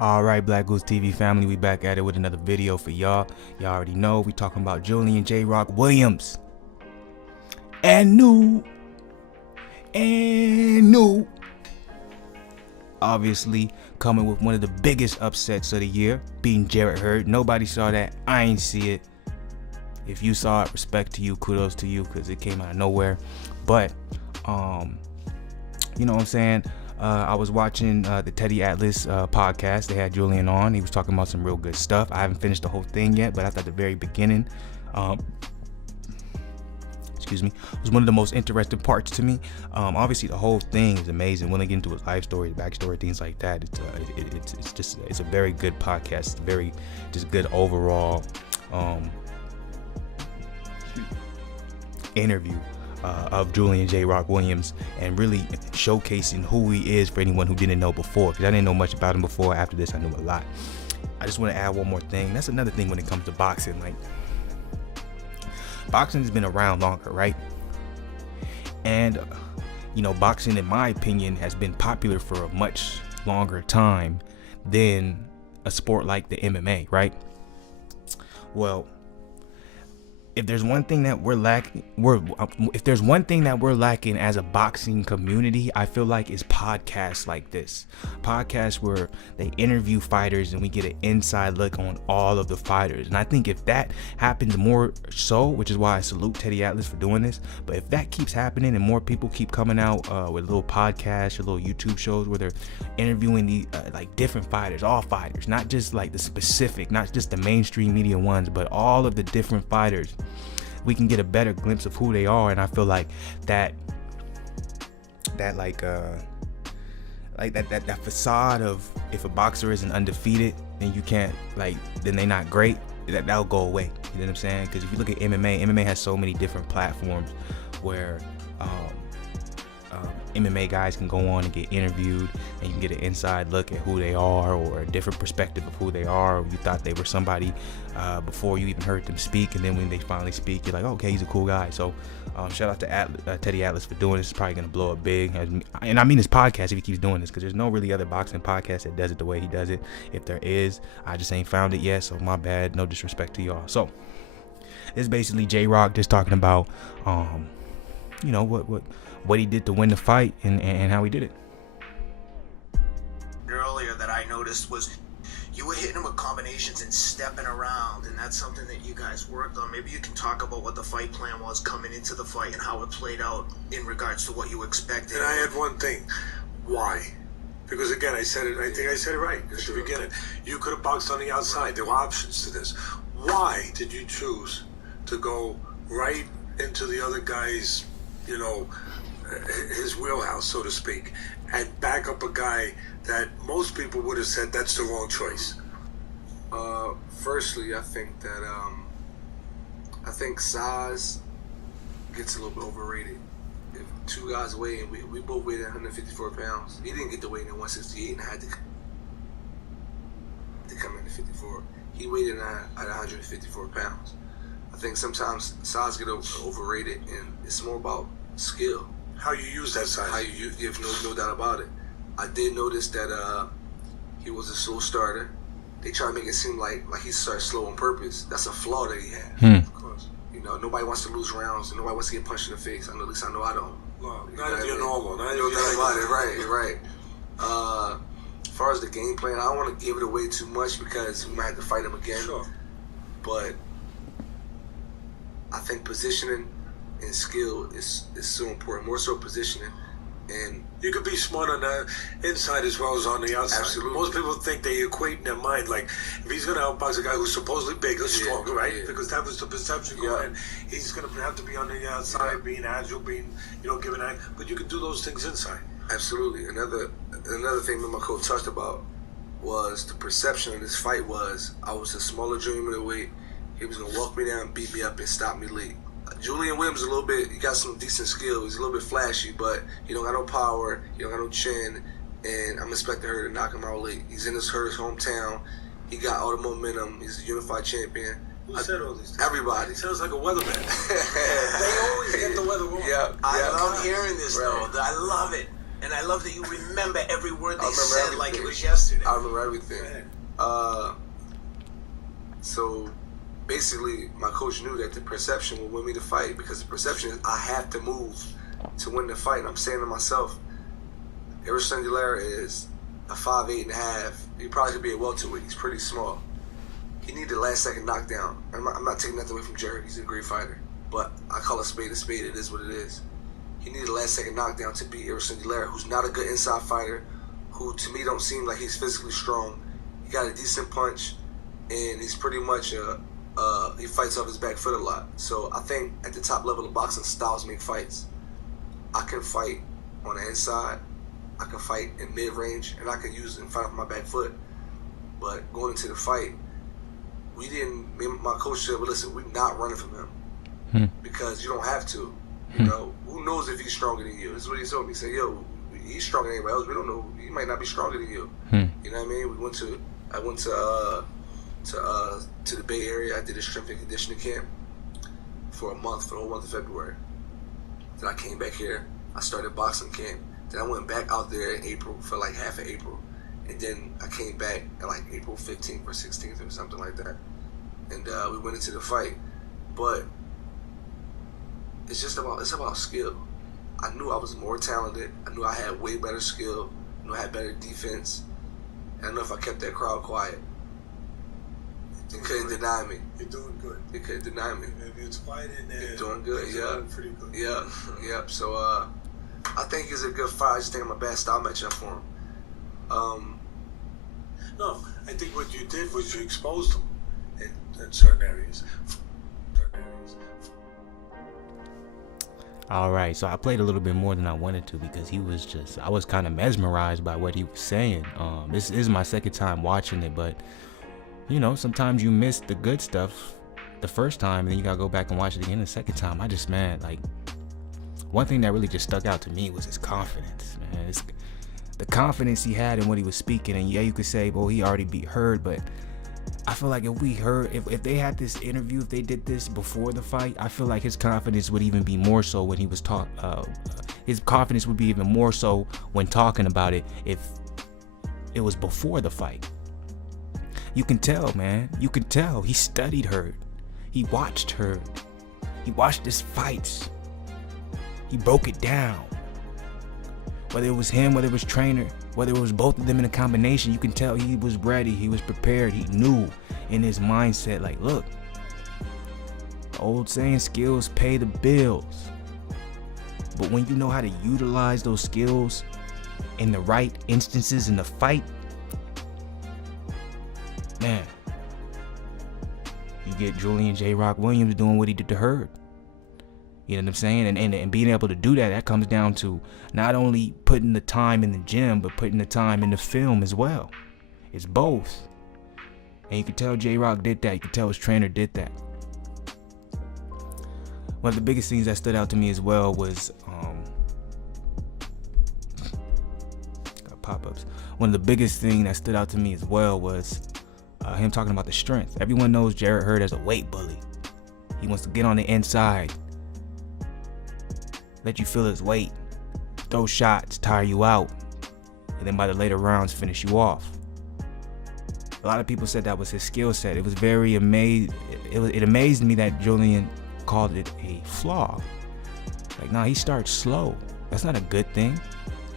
Alright, BlakGooseTV family, we back at it with another video for y'all. Y'all already know we talking about Julian J-Rock Williams. And new. Obviously, coming with one of the biggest upsets of the year, beating Jarrett Hurd. Nobody saw that. I ain't see it. If you saw it, respect to you, kudos to you, because it came out of nowhere. But, you know what I'm saying? I was watching the Teddy Atlas podcast. They had Julian on. He was talking about some real good stuff. I haven't finished the whole thing yet, but I thought the very beginning, was one of the most interesting parts to me. Obviously, the whole thing is amazing. When they get into his life story, backstory, things like that, it's a very good podcast. Very just good overall interview of Julian J-Rock Williams, and really showcasing who he is for anyone who didn't know before, because I didn't know much about him before. After this, I knew a lot. I just want to add one more thing. That's another thing when it comes to boxing. Like, boxing has been around longer, right? And you know, boxing, in my opinion, has been popular for a much longer time than a sport like the MMA, right? Well, if there's one thing that we're lacking, as a boxing community, I feel like is podcasts like this. Podcasts where they interview fighters and we get an inside look on all of the fighters. And I think if that happens more so, which is why I salute Teddy Atlas for doing this, but if that keeps happening and more people keep coming out with little podcasts or little YouTube shows where they're interviewing the like different fighters, all fighters, not just like the specific, not just the mainstream media ones, but all of the different fighters, we can get a better glimpse of who they are. And I feel like that facade of, if a boxer isn't undefeated, then you can't, then they're not great, that'll go away. You know what I'm saying? Because if you look at MMA has so many different platforms where MMA guys can go on and get interviewed, and you can get an inside look at who they are, or a different perspective of who they are. Or you thought they were somebody before you even heard them speak, and then when they finally speak, you're like, oh, okay, he's a cool guy. So shout out to Teddy Atlas for doing this. It's probably gonna blow up big, and I mean his podcast if he keeps doing this, because there's no really other boxing podcast that does it the way he does it. If there is, I just ain't found it yet, so my bad, no disrespect to y'all. So it's basically J-Rock just talking about you know, what he did to win the fight, and how he did it. Earlier that I noticed was you were hitting him with combinations and stepping around, and that's something that you guys worked on. Maybe you can talk about what the fight plan was coming into the fight and how it played out in regards to what you expected. And I had one thing. Why? Because again, I think I said it right at the beginning. You could have boxed on the outside. There were options to this. Why did you choose to go right into the other guy's, you know, his wheelhouse, so to speak, and back up a guy that most people would have said that's the wrong choice? Firstly, I think that size gets a little bit overrated. If two guys weigh, and we both weighed at 154 pounds. He didn't get the weight in 168 and had to come in at 54. He weighed in at 154 pounds. I think sometimes size get overrated, and it's more about skill. How you use that size. How you give no doubt about it. I did notice that he was a slow starter. They try to make it seem like he started slow on purpose. That's a flaw that he had. Of course. You know, nobody wants to lose rounds, and nobody wants to get punched in the face. At least I know I don't. Well, not if you're normal. Not if no you're doubt about it. Right. As far as the game plan, I don't want to give it away too much because we might have to fight him again. Sure. But I think positioning and skill is so important, more so positioning. And you could be smart on the inside as well as on the outside. Absolutely. Most people think they equate in their mind, like, if he's going to outbox a guy who's supposedly big or strong, right? Yeah. Because that was the perception going in. He's going to have to be on the outside, being agile, being, you know, giving that. But you can do those things inside. Absolutely. Another thing that my coach touched about was the perception of this fight was I was a smaller junior middleweight. He was going to walk me down, beat me up, and stop me late. Julian Williams a little bit, he got some decent skill. He's a little bit flashy, but he don't got no power, he don't got no chin, and I'm expecting her to knock him out late. He's in his hometown. He got all the momentum. He's a unified champion. Who said all these things? Everybody. He sounds like a weatherman. They always get the weather wrong. I love hearing this, though. I love it. And I love that you remember every word they remember said everything. like it was yesterday. I remember everything. So basically, my coach knew that the perception would win me the fight, because the perception is I have to move to win the fight. And I'm saying to myself, Erislandy Lara is a 5'8.5". He probably could be a welterweight. He's pretty small. He needed the last second knockdown. I'm not taking nothing away from Jarrett. He's a great fighter. But I call a spade a spade. It is what it is. He needed the last second knockdown to beat Erislandy Lara, who's not a good inside fighter, who to me don't seem like he's physically strong. He got a decent punch, and he's pretty much he fights off his back foot a lot. So I think at the top level of boxing, styles make fights. I can fight on the inside, I can fight in mid-range, and I can use and fight off my back foot. But going into the fight, my coach said, well, listen, we're not running from him because you don't have to. You know, who knows if he's stronger than you? This is what he told me. He said, yo, he's stronger than anybody else. We don't know. He might not be stronger than you. You know what I mean? I went to the Bay Area. I did a strength and conditioning camp for a month, for the whole month of February. Then I came back here. I started boxing camp. Then I went back out there in April for like half of April. And then I came back at like April 15th or 16th or something like that. And we went into the fight. But it's about skill. I knew I was more talented. I knew I had way better skill. I knew I had better defense. And I know if I kept that crowd quiet, they couldn't deny me. You're doing good. They couldn't deny me. If it's quiet in there, you're doing good. Yeah, pretty good. Yeah. So I think it's a good fight. I just think I'm a bad style matchup for him. No, I think what you did was you exposed him in certain areas. All right, so I played a little bit more than I wanted to because I was kind of mesmerized by what he was saying. This is my second time watching it, but you know, sometimes you miss the good stuff the first time and then you gotta go back and watch it again the second time. Like, one thing that really just stuck out to me was his confidence, man. The confidence he had in what he was speaking. And yeah, you could say, well, he already beat Hurd, but I feel like if they had this interview, if they did this before the fight, I feel like his confidence would even be more so when he was his confidence would be even more so when talking about it if it was before the fight. You can tell, man. You can tell. He studied Hurd. He watched Hurd. He watched his fights. He broke it down. Whether it was him, whether it was trainer, whether it was both of them in a combination, you can tell he was ready, he was prepared, he knew in his mindset, like, look, the old saying, skills pay the bills. But when you know how to utilize those skills in the right instances in the fight, man, you get Julian J. Rock Williams doing what he did to Hurd. You know what I'm saying? And being able to do that comes down to not only putting the time in the gym, but putting the time in the film as well. It's both. And you can tell J-Rock did that. You can tell his trainer did that. One of the biggest things that stood out to me as well was pop-ups. One of the biggest things that stood out to me as well was him talking about the strength. Everyone knows Jarrett Hurd as a weight bully. He wants to get on the inside, let you feel his weight, throw shots, tire you out, and then by the later rounds finish you off. A lot of people said that was his skill set. It was very it amazed me that Julian called it a flaw. Like, nah, he starts slow. That's not a good thing.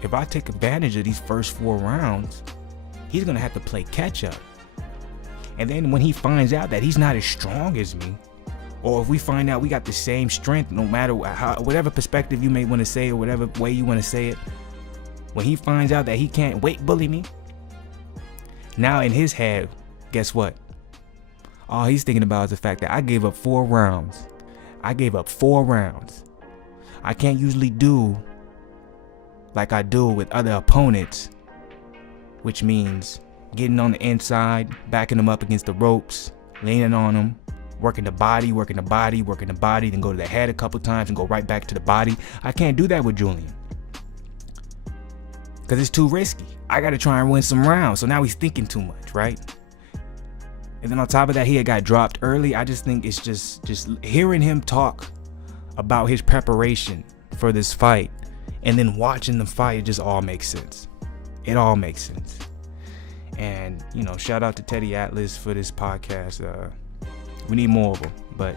If I take advantage of these first 4 rounds, he's gonna have to play catch up. And then when he finds out that he's not as strong as me, or if we find out we got the same strength, no matter whatever perspective you may want to say or whatever way you want to say it, when he finds out that he can't weight bully me, now in his head, guess what? All he's thinking about is the fact that I gave up 4 rounds. I gave up 4 rounds. I can't usually do like I do with other opponents, which means getting on the inside, backing them up against the ropes, leaning on them, working the body, then go to the head a couple times and go right back to the body. I can't do that with Julian because it's too risky. I got to try and win some rounds. So now he's thinking too much, right? And then on top of that, he had got dropped early. I just think it's just hearing him talk about his preparation for this fight And then watching the fight, it just all makes sense. It all makes sense. And, you know, shout out to Teddy Atlas for this podcast. We need more of them. But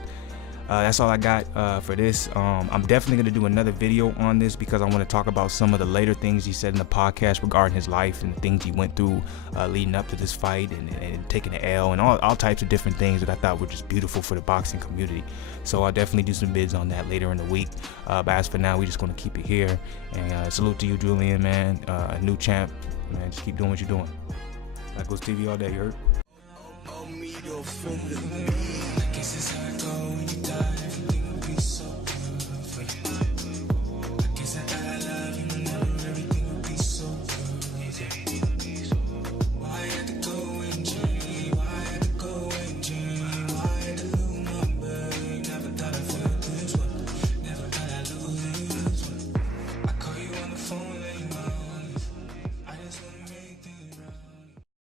that's all I got for this. I'm definitely going to do another video on this because I want to talk about some of the later things he said in the podcast regarding his life and the things he went through leading up to this fight and taking the L and all types of different things that I thought were just beautiful for the boxing community. So I'll definitely do some vids on that later in the week. But as for now, we're just going to keep it here. And salute to you, Julian, man. A new champ. Man, just keep doing what you're doing. BlakGooseTV all day, you heard? Guess it's how it go when you die. Everything will be so perfect. I guess I